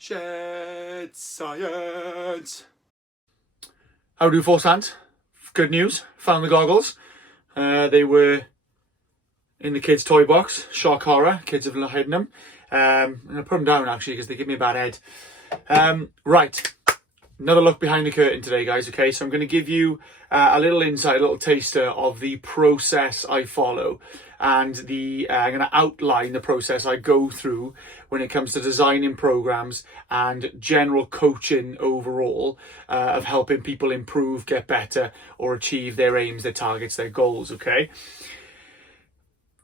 Shed Science. How do forehand? Good news, found the goggles. They were in the kids' toy box. Shock horror, kids have hidden them. I'm going to put them down actually because they give me a bad head. Right, another look behind the curtain today, guys. Okay, so I'm going to give you a little insight, a little taster of the process I follow, and I'm going to outline the process I go through when it comes to designing programs and general coaching overall of helping people improve, get better, or achieve their aims, their targets, their goals. Okay.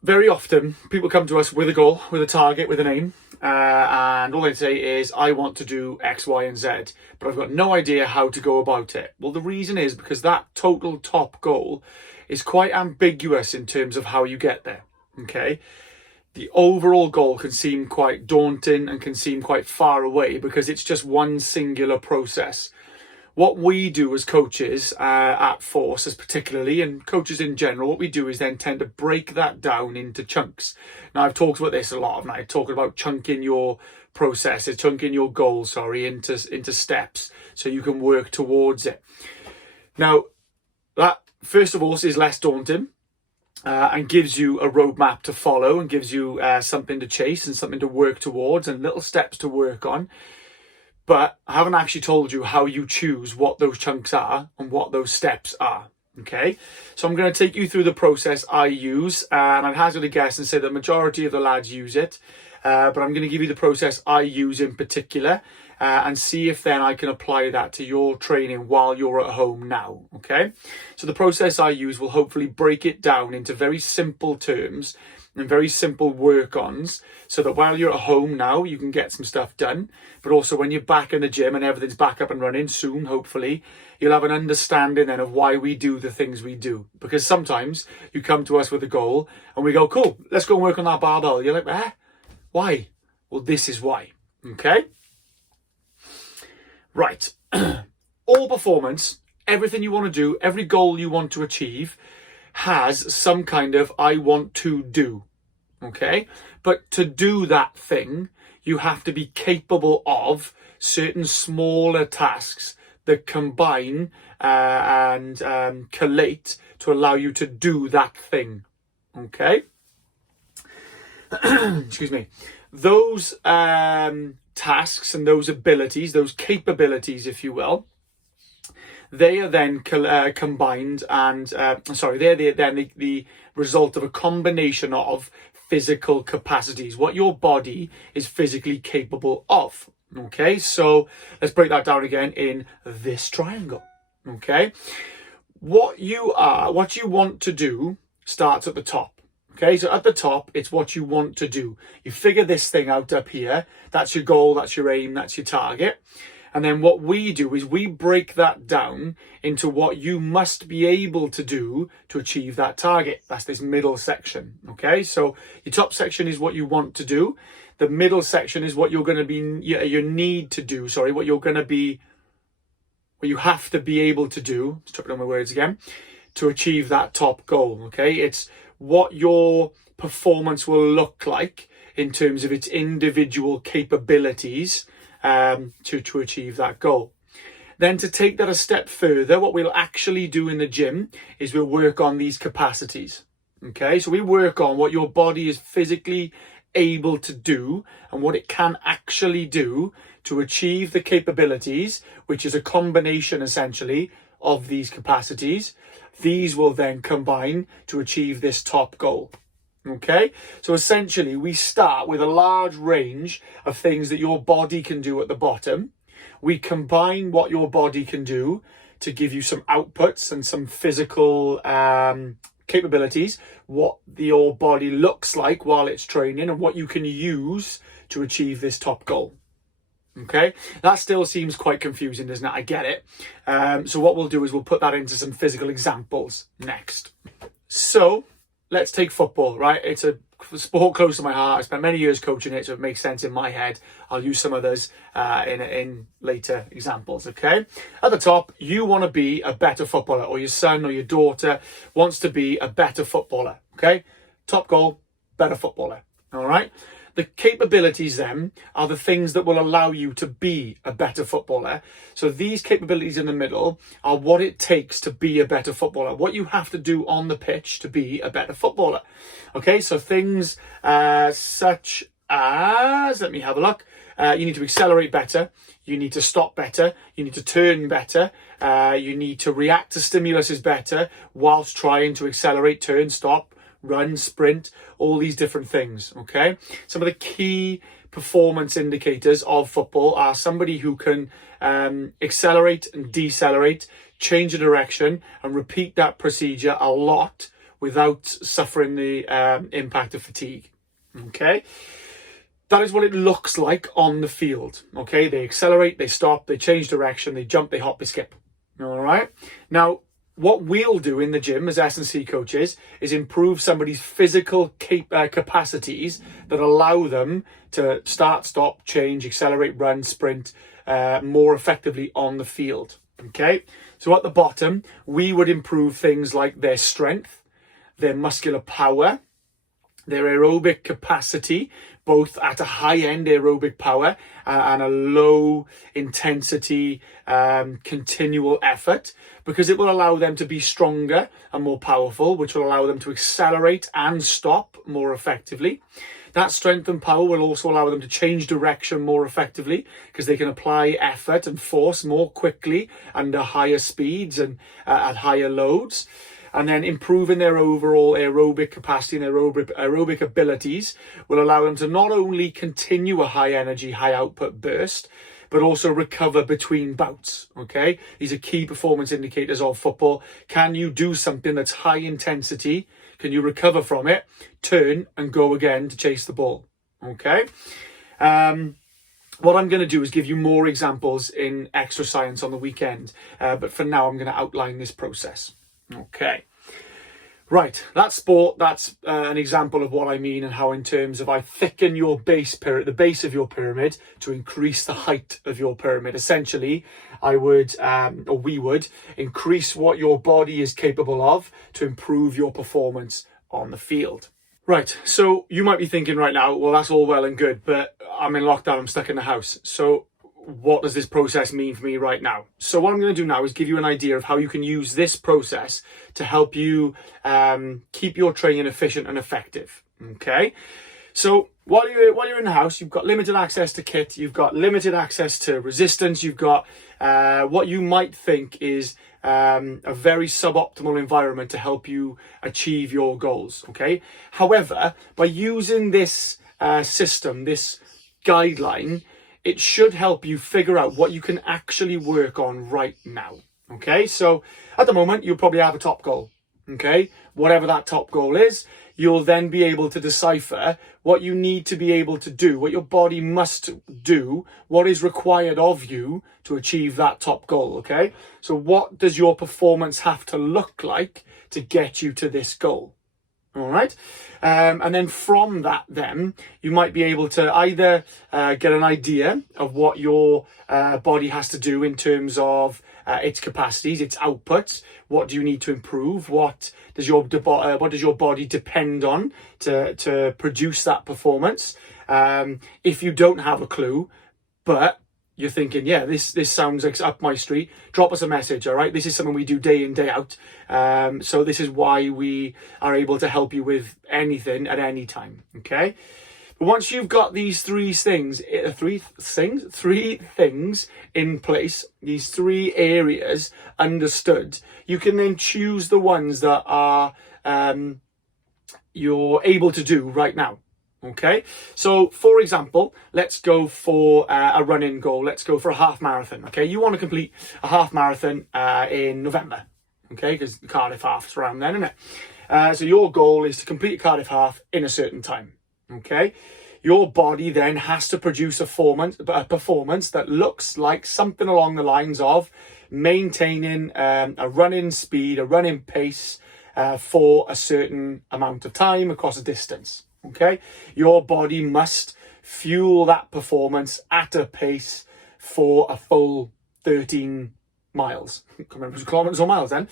Very often, people come to us with a goal, with a target, with an aim, and all they say is, I want to do X, Y, and Z, but I've got no idea how to go about it. Well, the reason is because that total top goal is quite ambiguous in terms of how you get there, okay? The overall goal can seem quite daunting and can seem quite far away because it's just one singular process. What we do as coaches at Force, particularly, and coaches in general, what we do is then tend to break that down into chunks. Now, I've talked about this a lot, and I talk about chunking your processes, chunking your goals, into steps so you can work towards it. Now, that, first of all, is less daunting and gives you a roadmap to follow and gives you something to chase and something to work towards and little steps to work on. But I haven't actually told you how you choose what those chunks are and what those steps are, okay? So I'm going to take you through the process I use, and I'd hazard a guess and say the majority of the lads use it, but I'm going to give you the process I use in particular and see if then I can apply that to your training while you're at home now, okay? So the process I use will hopefully break it down into very simple terms and very simple work-ons so that while you're at home now, you can get some stuff done. But also when you're back in the gym and everything's back up and running soon, hopefully, you'll have an understanding then of why we do the things we do. Because sometimes you come to us with a goal and we go, cool, let's go and work on that barbell. You're like, why? Well, this is why, okay? Right. All performance, everything you want to do, every goal you want to achieve has some kind of I want to do, okay? But to do that thing, you have to be capable of certain smaller tasks that combine and collate to allow you to do that thing, okay? Excuse me. Those tasks and those abilities, those capabilities, if you will, they are then combined and, they're the result of a combination of physical capacities, what your body is physically capable of, okay? So let's break that down again in this triangle, okay? What you want to do starts at the top, okay? So at the top, it's what you want to do. You figure this thing out up here. That's your goal, that's your aim, that's your target. And then what we do is we break that down into what you must be able to do to achieve that target. That's this middle section, okay? So your top section is what you want to do. The middle section is what you're going to be, you need to do, what you're going to be, what you have to be able to do, let's talk on my words again, to achieve that top goal, okay? It's what your performance will look like in terms of its individual capabilities to achieve that goal. Then to take that a step further, what we'll actually do in the gym is we'll work on these capacities. Okay, so we work on what your body is physically able to do and what it can actually do to achieve the capabilities, which is a combination essentially of these capacities. These will then combine to achieve this top goal. Okay, so essentially we start with a large range of things that your body can do at the bottom. We combine what your body can do to give you some outputs and some physical capabilities, what your body looks like while it's training and what you can use to achieve this top goal. Okay, that still seems quite confusing, doesn't it? I get it. So what we'll do is we'll put that into some physical examples next. So let's take football, right? It's a sport close to my heart. I spent many years coaching it, so it makes sense in my head. I'll use some others in later examples, okay? At the top, you want to be a better footballer, or your son or your daughter wants to be a better footballer, okay? Top goal, better footballer, all right? the capabilities then are the things that will allow you to be a better footballer. So these capabilities in the middle are what it takes to be a better footballer, what you have to do on the pitch to be a better footballer. Okay, so things such as, let me have a look. You need to accelerate better. You need to stop better. You need to turn better. You need to react to stimuluses better whilst trying to accelerate, turn, stop, run, sprint, all these different things. Okay. Some of the key performance indicators of football are somebody who can accelerate and decelerate, change the direction, and repeat that procedure a lot without suffering the impact of fatigue. Okay. That is what it looks like on the field. Okay, they accelerate, they stop, they change direction, they jump, they hop, they skip. All right. Now, what we'll do in the gym as S&C coaches is improve somebody's physical capacities that allow them to start, stop, change, accelerate, run, sprint more effectively on the field. Okay. So at the bottom, we would improve things like their strength, their muscular power, their aerobic capacity, both at a high-end aerobic power and a low-intensity continual effort, because it will allow them to be stronger and more powerful, which will allow them to accelerate and stop more effectively. That strength and power will also allow them to change direction more effectively, because they can apply effort and force more quickly under higher speeds and at higher loads. And then improving their overall aerobic capacity and aerobic abilities will allow them to not only continue a high energy, high output burst, but also recover between bouts. Okay, these are key performance indicators of football. Can you do something that's high intensity? Can you recover from it, turn and go again to chase the ball? Okay. What I'm going to do is give you more examples in extra science on the weekend. But for now, I'm going to outline this process. Okay. Right, that's sport. That's an example of what I mean, and how in terms of I thicken your the base of your pyramid to increase the height of your pyramid. Essentially, I would, or we would, increase what your body is capable of to improve your performance on the field. Right, so you might be thinking right now, well, that's all well and good, but I'm in lockdown, I'm stuck in the house. So what does this process mean for me right now? So what I'm going to do now is give you an idea of how you can use this process to help you keep your training efficient and effective. Okay, so while you're in the house, you've got limited access to kit, you've got limited access to resistance, you've got what you might think is a very suboptimal environment to help you achieve your goals. Okay, however, by using this system, this guideline, it should help you figure out what you can actually work on right now. Okay, so at the moment, you'll probably have a top goal. Okay, whatever that top goal is, you'll then be able to decipher what you need to be able to do, what your body must do, what is required of you to achieve that top goal. Okay, so what does your performance have to look like to get you to this goal? All right. And then from that, then you might be able to either get an idea of what your body has to do in terms of its capacities, its outputs. What do you need to improve? What does your body depend on to produce that performance? If you don't have a clue, but you're thinking, yeah, this sounds like up my street, drop us a message, all right? This is something we do day in, day out. So this is why we are able to help you with anything at any time, okay? But once you've got these three things in place, these three areas understood, you can then choose the ones that are you're able to do right now. Okay, so for example, let's go for a running goal. Let's go for a half marathon. Okay, you want to complete a half marathon in November. Okay, because the Cardiff half's around then, isn't it? So your goal is to complete a Cardiff half in a certain time. Okay, your body then has to produce a performance that looks like something along the lines of maintaining a running speed, a running pace for a certain amount of time across a distance. Okay, your body must fuel that performance at a pace for a full 13 miles. I can't remember if it's kilometers or miles then.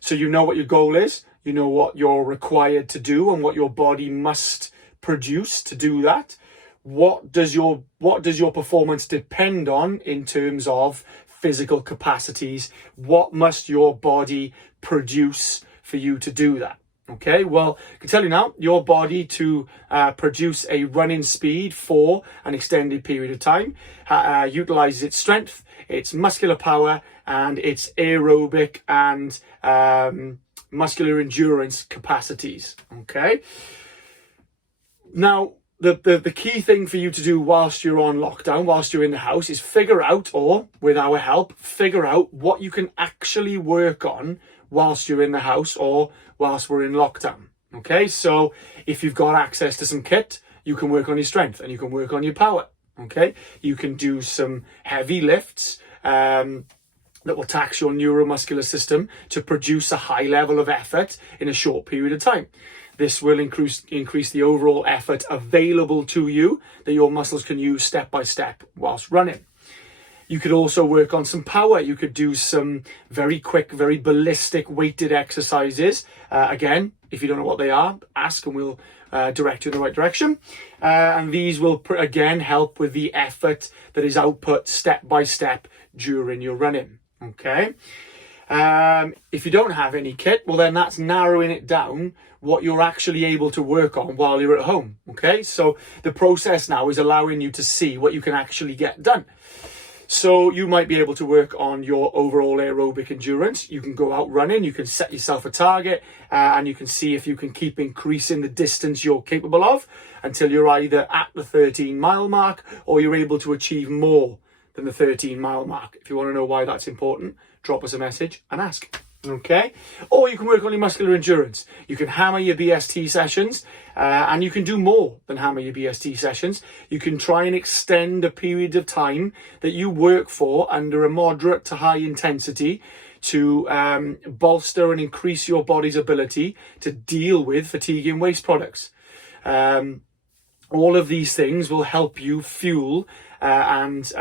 So you know what your goal is, you know what you're required to do and what your body must produce to do that? What does your performance depend on in terms of physical capacities? What must your body produce for you to do that? Okay, well, I can tell you now, your body to produce a running speed for an extended period of time utilizes its strength, its muscular power, and its aerobic and muscular endurance capacities. Okay, now the key thing for you to do whilst you're on lockdown, whilst you're in the house, is figure out, or with our help, figure out what you can actually work on whilst you're in the house or whilst we're in lockdown. Okay, so if you've got access to some kit, you can work on your strength and you can work on your power. Okay, you can do some heavy lifts that will tax your neuromuscular system to produce a high level of effort in a short period of time. This will increase the overall effort available to you that your muscles can use step by step whilst running. You could also work on some power. You could do some very quick, very ballistic weighted exercises. Again, if you don't know what they are, ask and we'll direct you in the right direction. And these will, again, help with the effort that is output step by step during your running. Okay. If you don't have any kit, well, then that's narrowing it down what you're actually able to work on while you're at home. Okay. So the process now is allowing you to see what you can actually get done. So you might be able to work on your overall aerobic endurance. You can go out running, you can set yourself a target, and you can see if you can keep increasing the distance you're capable of until you're either at the 13-mile mark or you're able to achieve more than the 13-mile mark. If you want to know why that's important, drop us a message and ask. Okay, or you can work on your muscular endurance. You can hammer your BST sessions, and you can do more than hammer your BST sessions. You can try and extend a period of time that you work for under a moderate to high intensity to bolster and increase your body's ability to deal with fatiguing waste products. All of these things will help you fuel and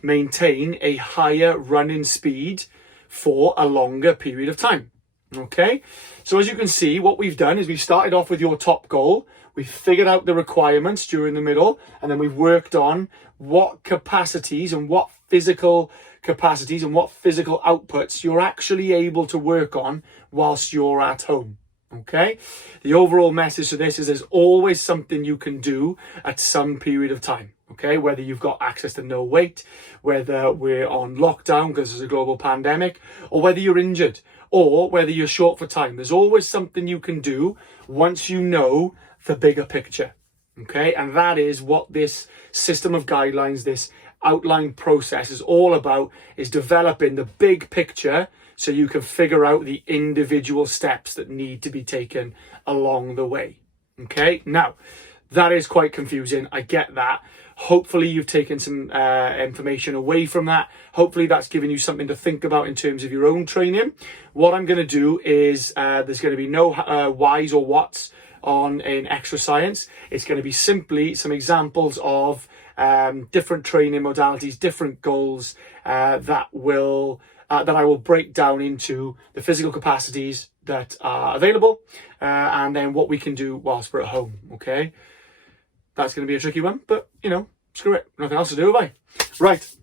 maintain a higher running speed for a longer period of time. Okay, so as you can see, what we've done is we've started off with your top goal. We've figured out the requirements during the middle, and then we've worked on what capacities and what physical capacities and what physical outputs you're actually able to work on whilst you're at home. Okay, the overall message to this is there's always something you can do at some period of time. Okay, whether you've got access to no weight, whether we're on lockdown because there's a global pandemic, or whether you're injured, or whether you're short for time, there's always something you can do once you know the bigger picture. Okay, and that is what this system of guidelines, this outline process is all about, is developing the big picture so you can figure out the individual steps that need to be taken along the way. Okay, now that is quite confusing. I get that. Hopefully you've taken some information away from that. Hopefully that's given you something to think about in terms of your own training. What I'm going to do is there's going to be no whys or whats in extra science. It's going to be simply some examples of different training modalities, different goals that I will break down into the physical capacities that are available and then what we can do whilst we're at home. Okay. That's going to be a tricky one, but, you know, screw it. Nothing else to do, have I? Right.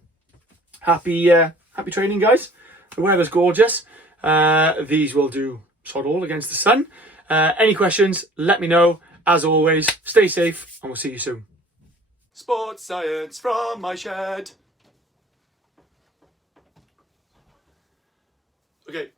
Happy training, guys. The weather's gorgeous. These will do sod all against the sun. Any questions, let me know. As always, stay safe, and we'll see you soon. Sports science from my shed. Okay.